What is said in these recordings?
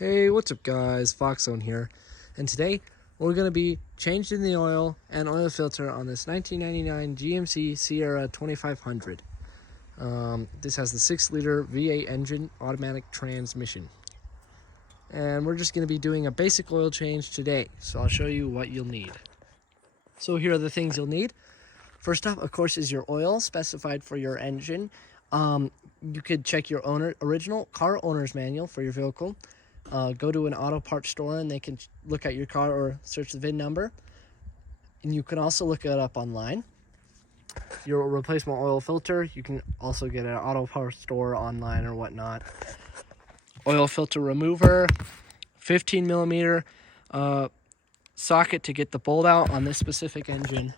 Hey, what's up guys, Foxzone here, and today we're going to be changing the oil and oil filter on this 1999 GMC Sierra 2500. This has the 6-liter V8 engine, automatic transmission. And we're just going to be doing a basic oil change today, so I'll show you what you'll need. So here are the things you'll need. First up, of course, is your oil specified for your engine. You could check your original car owner's manual for your vehicle. Go to an auto parts store and they can look at your car or search the VIN number. And you can also look it up online. Your replacement oil filter, you can also get at an auto parts store online or whatnot. Oil filter remover, 15 millimeter socket to get the bolt out on this specific engine.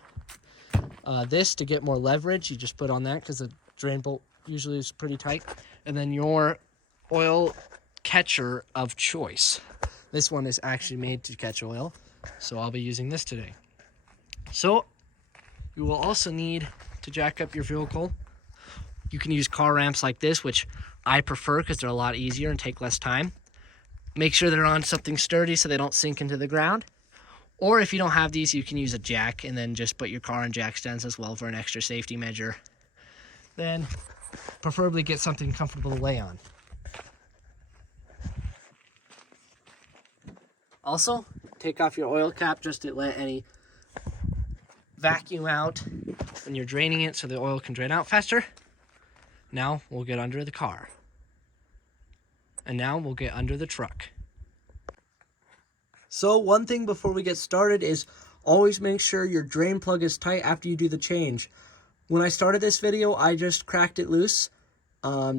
This to get more leverage, you just put on that because the drain bolt usually is pretty tight. And then your oil catcher of choice. This one is actually made to catch oil, so I'll be using this today. So you will also need to jack up your vehicle. You can use car ramps like this, which I prefer because they're a lot easier and take less time. Make sure they're on something sturdy so they don't sink into the ground. Or if you don't have these, you can use a jack and then just put your car on jack stands as well for an extra safety measure. Then preferably get something comfortable to lay on. Also, take off your oil cap just to let any vacuum out when you're draining it so the oil can drain out faster. Now we'll get under the car. And now we'll get under the truck. So one thing before we get started is always make sure your drain plug is tight after you do the change. When I started this video, I just cracked it loose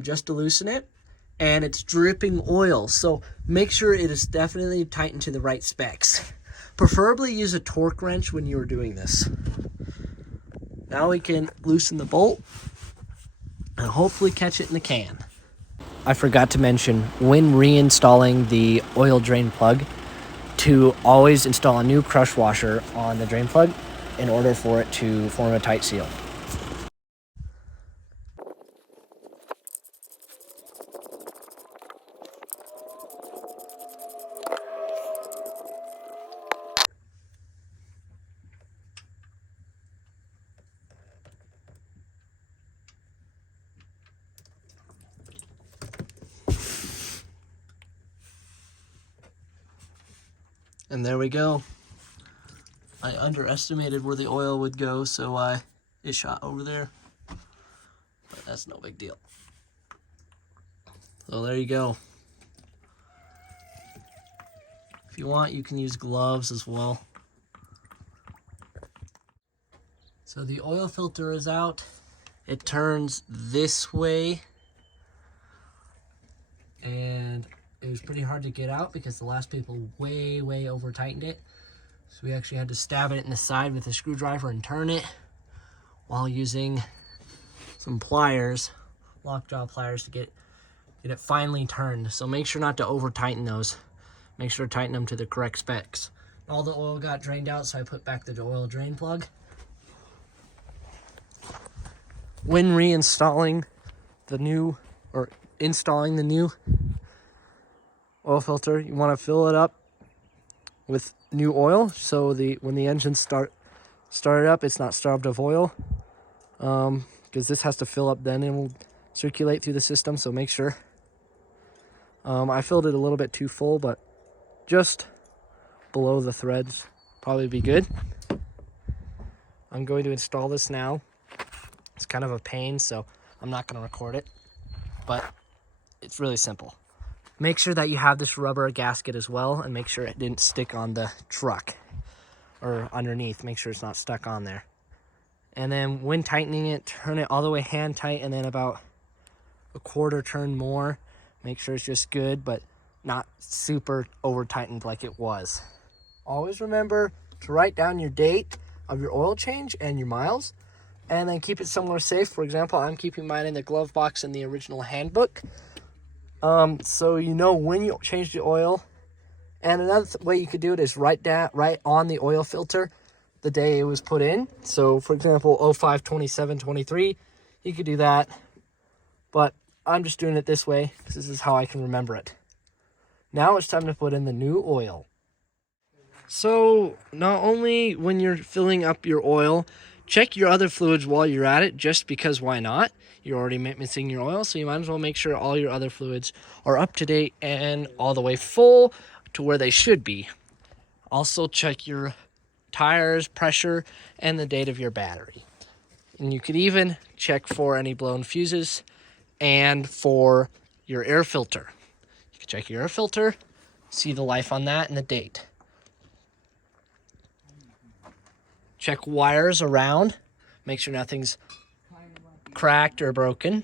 just to loosen it. And it's dripping oil, so make sure it is definitely tightened to the right specs. Preferably use a torque wrench when you are doing this. Now we can loosen the bolt and hopefully catch it in the can. I forgot to mention, when reinstalling the oil drain plug, to always install a new crush washer on the drain plug in order for it to form a tight seal. And there we go. I underestimated where the oil would go, so it shot over there. But that's no big deal. So there you go. If you want, you can use gloves as well. So the oil filter is out. It turns this way. And it was pretty hard to get out because the last people way over tightened it. So we actually had to stab it in the side with a screwdriver and turn it while using some pliers, lockjaw pliers, to get it finely turned. So make sure not to over tighten those. Make sure to tighten them to the correct specs. All the oil got drained out, so I put back the oil drain plug. When reinstalling the new, or installing the new oil filter, you want to fill it up with new oil, so when the engine started up, it's not starved of oil, because this has to fill up, then it will circulate through the system. So make sure. I filled it a little bit too full, but just below the threads probably be good. I'm going to install this now. It's kind of a pain, so I'm not going to record it, but it's really simple. Make sure that you have this rubber gasket as well, and make sure it didn't stick on the truck or underneath. Make sure it's not stuck on there. And then when tightening it, turn it all the way hand tight, and then about a quarter turn more. Make sure it's just good, but not super over tightened like it was. Always remember to write down your date of your oil change and your miles, and then keep it somewhere safe. For example, I'm keeping mine in the glove box in the original handbook. So you know when you change the oil. And another way you could do it is write on the oil filter the day it was put in. So for example, 05/27/23, you could do that. But I'm just doing it this way because this is how I can remember it. Now it's time to put in the new oil. So not only when you're filling up your oil, check your other fluids while you're at it, just because why not? You're already mixing your oil, so you might as well make sure all your other fluids are up to date and all the way full to where they should be. Also check your tires, pressure, and the date of your battery. And you could even check for any blown fuses and for your air filter. You can check your air filter, see the life on that and the date. Check wires around, make sure nothing's cracked or broken.